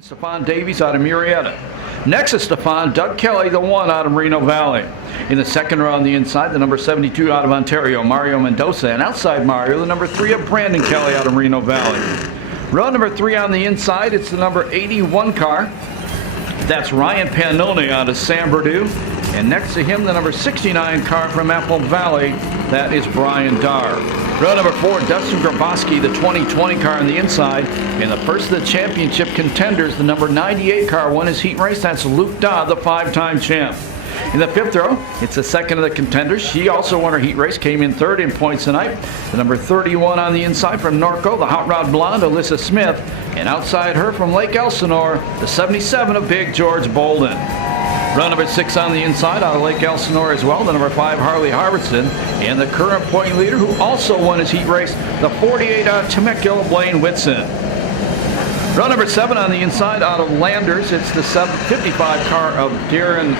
Stephon Davies out of Murrieta. Next is Stephon Doug Kelly, the 1 out of Reno Valley. In the second row on the inside, the number 72 out of Ontario, Mario Mendoza. And outside Mario, the number 3 of Brandon Kelly out of Reno Valley. Row number 3 on the inside, it's the number 81 car. That's Ryan Panone out of San Bernardino. And next to him, the number 69 car from Apple Valley, that is Brian Darr. Row number 4, Dustin Grabowski, the 2020 car on the inside. And the first of the championship contenders, the number 98 car, won his heat race. That's Luke Dodd, the 5-time champ. In the 5th row, it's the second of the contenders. She also won her heat race, came in 3rd in points tonight. The number 31 on the inside from Norco, the Hot Rod Blonde, Alyssa Smith. And outside her from Lake Elsinore, the 77 of Big George Bolden. Row number 6 on the inside out of Lake Elsinore as well, the number 5 Harley Harvardson, and the current point leader who also won his heat race, the 48 out of Temecula, Blaine Whitson. Row number 7 on the inside out of Landers, it's the 55 car of Darren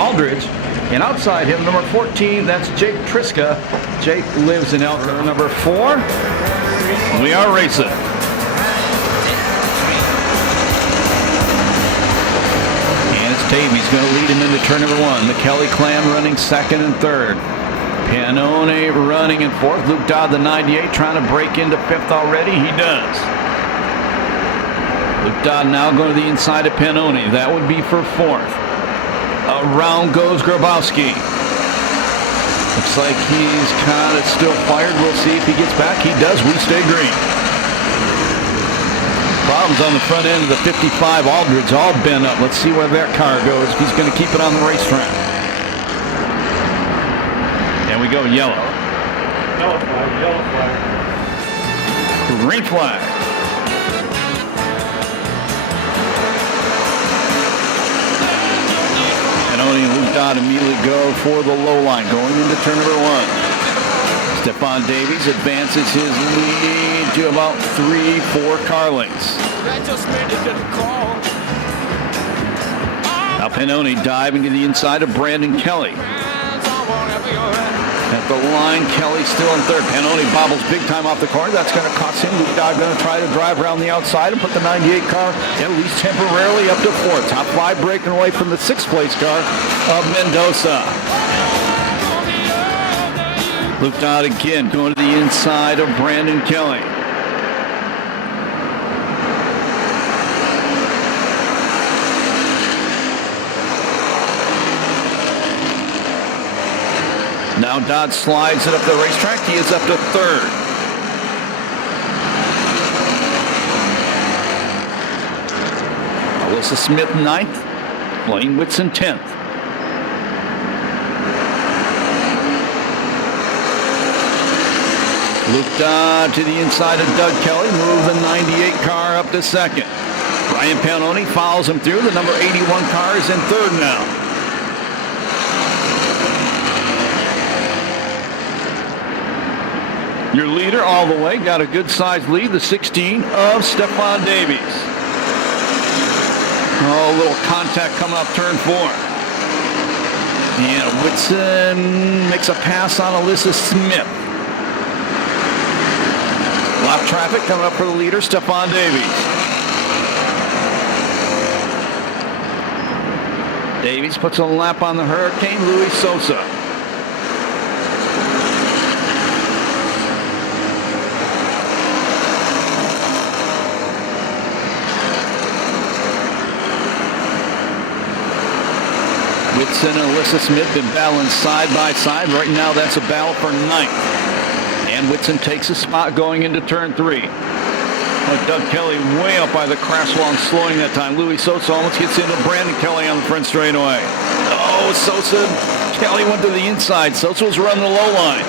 Aldridge, and outside him, number 14, that's Jake Triska. Jake lives in Elkhorn. Number 4, we are racing. Davies going to lead him into turn number 1. The Kelly clan running 2nd and 3rd. Panone running in 4th. Luke Dodd, the 98, trying to break into 5th already. He does. Luke Dodd now going to the inside of Panone. That would be for 4th. Around goes Grabowski. Looks like he's kind of still fired. We'll see if he gets back. He does. We stay green. Problems on the front end of the 55 Aldridge, all bent up. Let's see where that car goes, if he's going to keep it on the racetrack. And we go yellow. Yellow flag, yellow flag. Green flag. And only Luke Dodd immediately go for the low line, going into turn number 1. Stephon Davies advances his lead to about 3-4 car lengths. Now Panone diving to the inside of Brandon Kelly. At the line, Kelly still in 3rd. Panone bobbles big time off the corner. That's going to cost him. Luke Dodd going to try to drive around the outside and put the 98 car at least temporarily up to 4th. Top 5 breaking away from the 6th place car of Mendoza. Luke Dodd again going to the inside of Brandon Kelly. Now Dodd slides it up the racetrack. He is up to 3rd. Alyssa Smith 9th. Blaine Whitson 10th. Luke Dodd to the inside of Doug Kelly, move the 98 car up to 2nd. Ryan Panone follows him through. The number 81 car is in 3rd now. Your leader all the way, got a good sized lead, the 16 of Stephon Davies. Oh, a little contact coming up turn 4. And Whitson makes a pass on Alyssa Smith. Lap traffic coming up for the leader, Stephon Davies. Davies puts a lap on the Hurricane, Luis Sosa. Whitson and Alyssa Smith been battling side by side. Right now, that's a battle for 9th. And Whitson takes a spot going into turn 3. Doug Kelly way up by the crash wall and slowing that time. Luis Sosa almost gets into Brandon Kelly on the front straightaway. Oh, Sosa, Kelly went to the inside. Sosa was running the low line.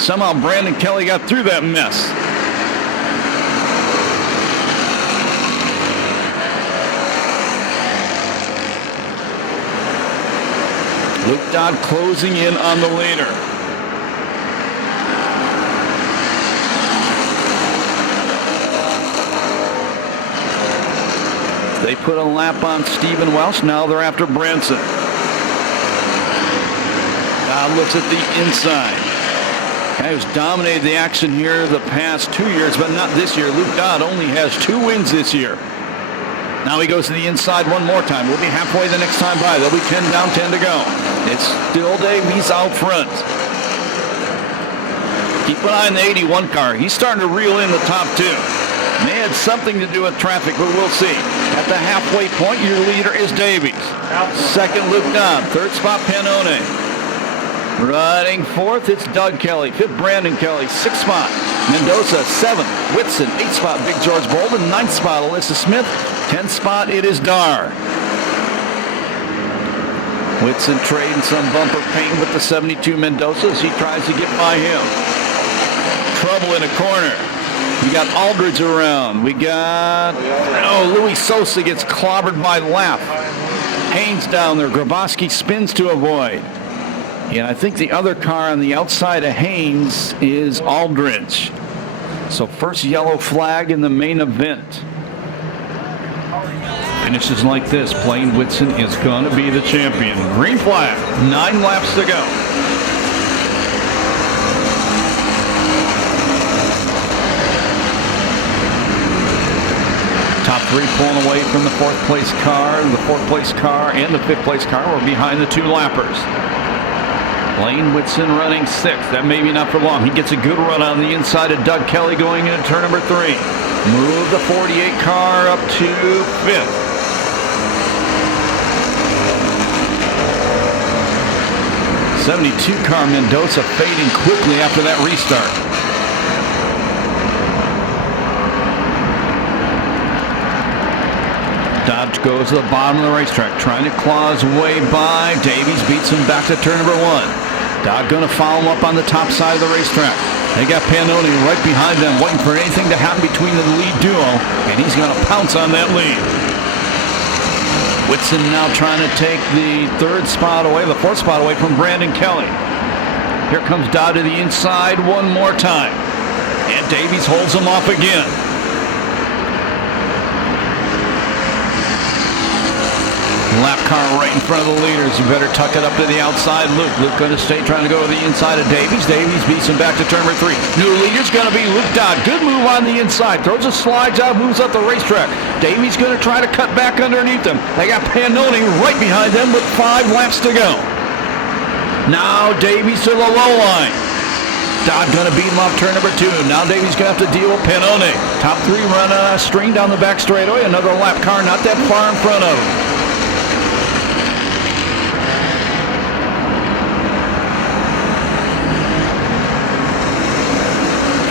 Somehow Brandon Kelly got through that mess. Luke Dodd closing in on the leader. They put a lap on Stephen Welsh. Now they're after Branson. Dodd looks at the inside. Guy who's dominated the action here the past 2 years, but not this year. Luke Dodd only has 2 wins this year. Now he goes to the inside one more time. We'll be halfway the next time by. There'll be 10 down, 10 to go. It's still Davies out front. Keep an eye on the 81 car. He's starting to reel in the top two. May have something to do with traffic, but we'll see. At the halfway point, your leader is Davies. Second, Luke Dodd. Third spot, Panone. Running fourth, it's Doug Kelly. Fifth, Brandon Kelly. Sixth spot, Mendoza. Seventh, Whitson. Eighth spot, Big George Bolden. Ninth spot, Alyssa Smith. 10th spot, it is Dar. Whitson trading some bumper paint with the 72 Mendoza as he tries to get by him. Trouble in a corner. We got Aldridge around. We got, Louis Sosa gets clobbered by Lapp. Haynes down there. Grabowski spins to avoid. And I think the other car on the outside of Haynes is Aldridge. So first yellow flag in the main event. Finishes like this. Blaine Whitson is going to be the champion. Green flag. 9 laps to go. Top 3 pulling away from the 4th place car. The 4th place car and the 5th place car were behind the 2 lappers. Blaine Whitson running 6th. That may be not for long. He gets a good run on the inside of Doug Kelly going into turn number 3. Move the 48 car up to 5th. '72 car Mendoza fading quickly after that restart. Dodge goes to the bottom of the racetrack, trying to claw his way by. Davies beats him back to turn number 1. Dodd going to follow him up on the top side of the racetrack. They got Panone right behind them, waiting for anything to happen between the lead duo, and he's going to pounce on that lead. Whitson now trying to take the 3rd spot away, the 4th spot away from Brandon Kelly. Here comes Dodd to the inside one more time, and Davies holds him off again. Lap car right in front of the leaders. You better tuck it up to the outside. Luke going to stay trying to go to the inside of Davies. Davies beats him back to turn number 3. New leader's going to be Luke Dodd. Good move on the inside. Throws a slide job, moves up the racetrack. Davies going to try to cut back underneath them. They got Panone right behind them with 5 laps to go. Now Davies to the low line. Dodd going to beat him off turn number 2. Now Davies going to have to deal with Panone. Top 3 run a string down the back straightaway. Another lap car not that far in front of him.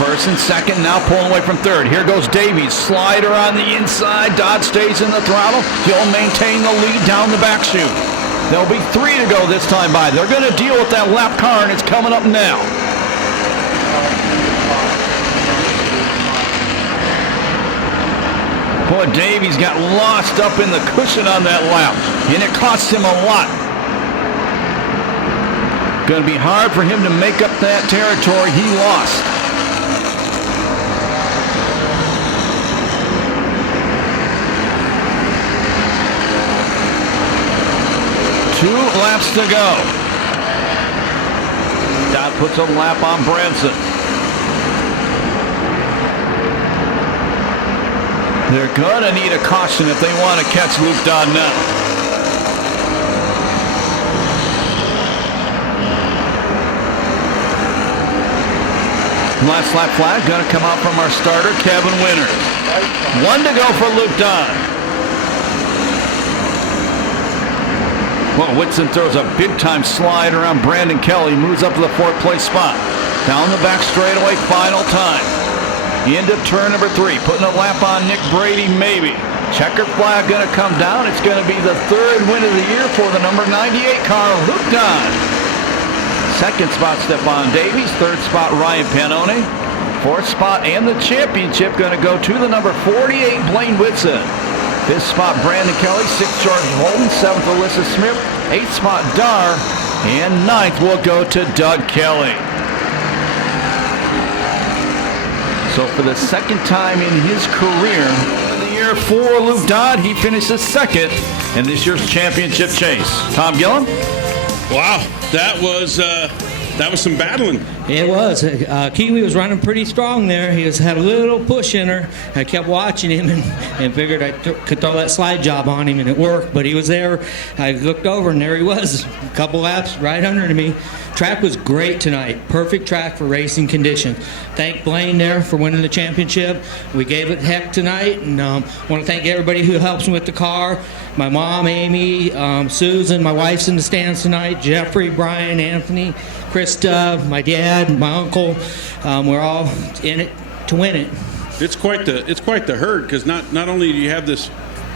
First and second, now pulling away from 3rd. Here goes Davies. Slider on the inside. Dodd stays in the throttle. He'll maintain the lead down the back chute. There'll be 3 to go this time by. They're going to deal with that lap car, and it's coming up now. Boy, Davies got lost up in the cushion on that lap, and it cost him a lot. Going to be hard for him to make up that territory he lost. 2 laps to go. Dodd puts a lap on Branson. They're going to need a caution if they want to catch Luke Dodd now. Last lap flag going to come out from our starter, Kevin Winters. 1 to go for Luke Dodd. Well, Whitson throws a big-time slide around Brandon Kelly, moves up to the 4th place spot. Down the back straightaway, final time. Into turn number 3, putting a lap on Nick Brady, maybe. Checker flag going to come down. It's going to be the 3rd win of the year for the number 98 car, Luke Dodd. 2nd spot, Stephon Davies. 3rd spot, Ryan Panone. 4th spot and the championship going to go to the number 48, Blaine Whitson. 5th spot, Brandon Kelly. 6th, George Holden. 7th, Alyssa Smith. 8th spot, Dar. And 9th will go to Doug Kelly. So for the 2nd time in his career, of the year for Luke Dodd, he finishes 2nd in this year's championship chase. Tom Gillen? Wow, that was That was some battling. It was. Kiwi was running pretty strong there. He had a little push in her. I kept watching him and figured I could throw that slide job on him, and it worked. But he was there. I looked over, and there he was, a couple laps right under me. Track was great tonight. Perfect track for racing conditions. Thank Blaine there for winning the championship. We gave it heck tonight, and want to thank everybody who helps me with the car. My mom, Amy, Susan, my wife's in the stands tonight, Jeffrey, Brian, Anthony, Krista, my dad, my uncle. We're all in it to win it. It's quite the herd, because not only do you have this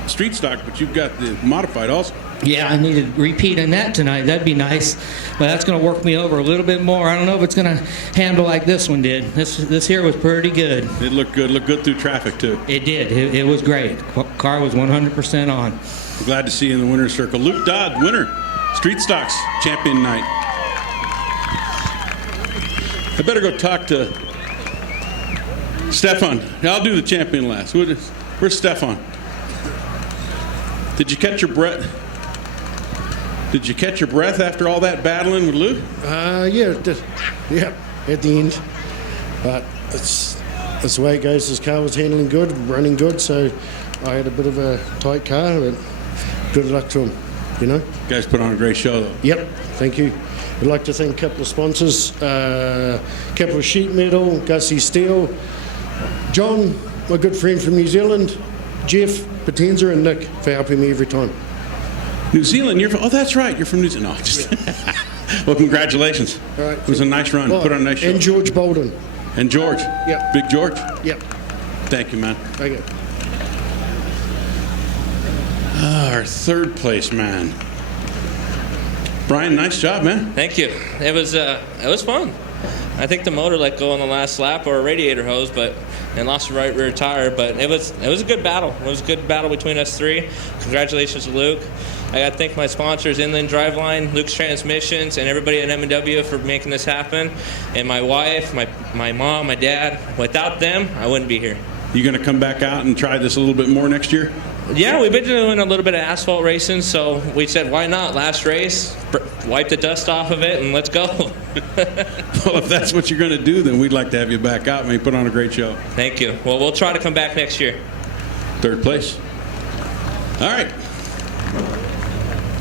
street stock, but you've got the modified also. Yeah, I need to repeat in that tonight. That'd be nice, but that's going to work me over a little bit more. I don't know if it's going to handle like this one did. This here was pretty good. It looked good through traffic too. It did. It was great. Car was 100% on. I'm glad to see you in the winner's circle. Luke Dodd, winner, Street Stocks champion night. I better go talk to Stefan. I'll do the champion last. Where's Stefan? Did you catch your breath? Did you catch your breath after all that battling with Luke? Yeah, at the end. But that's the way it goes. His car was handling good, running good, so I had a bit of a tight car, but good luck to him, you know. You guys put on a great show, though. Yep, thank you. I'd like to thank a couple of sponsors, Capital Sheet Metal, Gussie Steel, John, my good friend from New Zealand, Jeff, Potenza, and Nick for helping me every time. New Zealand, oh, that's right, you're from New Zealand. No, just well, congratulations. All right. It was a nice run. Put on a nice show. And George Bolden. And George. Yep. Big George. Yep. Thank you, man. Okay. Our third place man. Brian, nice job, man. Thank you. It was fun. I think the motor let go on the last lap, or a radiator hose, and lost the right rear tire. But it was a good battle. It was a good battle between us three. Congratulations to Luke. I got to thank my sponsors, Inland Driveline, Luke's Transmissions, and everybody at M&W for making this happen. And my wife, my mom, my dad. Without them, I wouldn't be here. You going to come back out and try this a little bit more next year? Yeah, we've been doing a little bit of asphalt racing, so we said, why not? Last race, wipe the dust off of it, and let's go. Well, if that's what you're going to do, then we'd like to have you back out. You put on a great show. Thank you. Well, we'll try to come back next year. Third place. All right.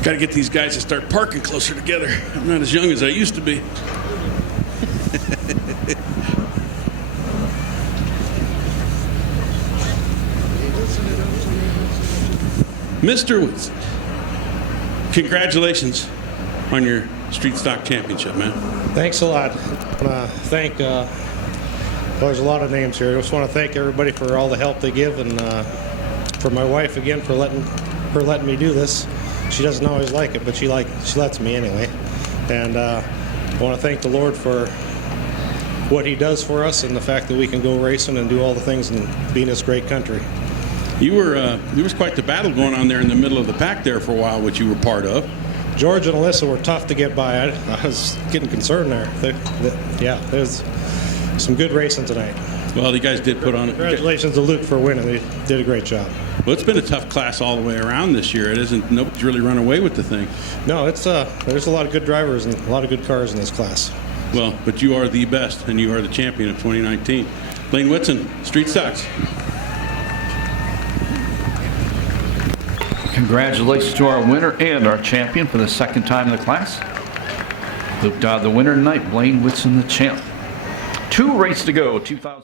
Got to get these guys to start parking closer together. I'm not as young as I used to be. Mr. Woods, congratulations on your Street Stock Championship, man. Thanks a lot. Thank. There's a lot of names here. I just want to thank everybody for all the help they give, and for my wife again for letting me do this. She doesn't always like it, but she lets me anyway. And I want to thank the Lord for what He does for us, and the fact that we can go racing and do all the things and be in this great country. There was quite the battle going on there in the middle of the pack there for a while, which you were part of. George and Alyssa were tough to get by. I was getting concerned there. There's some good racing tonight. Well, you guys did put on. Congratulations to Luke for winning. They did a great job. Well, it's been a tough class all the way around this year. Nobody's really run away with the thing. No, there's a lot of good drivers and a lot of good cars in this class. Well, but you are the best, and you are the champion of 2019. Lane Whitson, Street Stocks. Congratulations to our winner and our champion for the second time in the class. Luke Dodd, the winner tonight. Blaine Whitson, the champ. 2 races to go. 2000.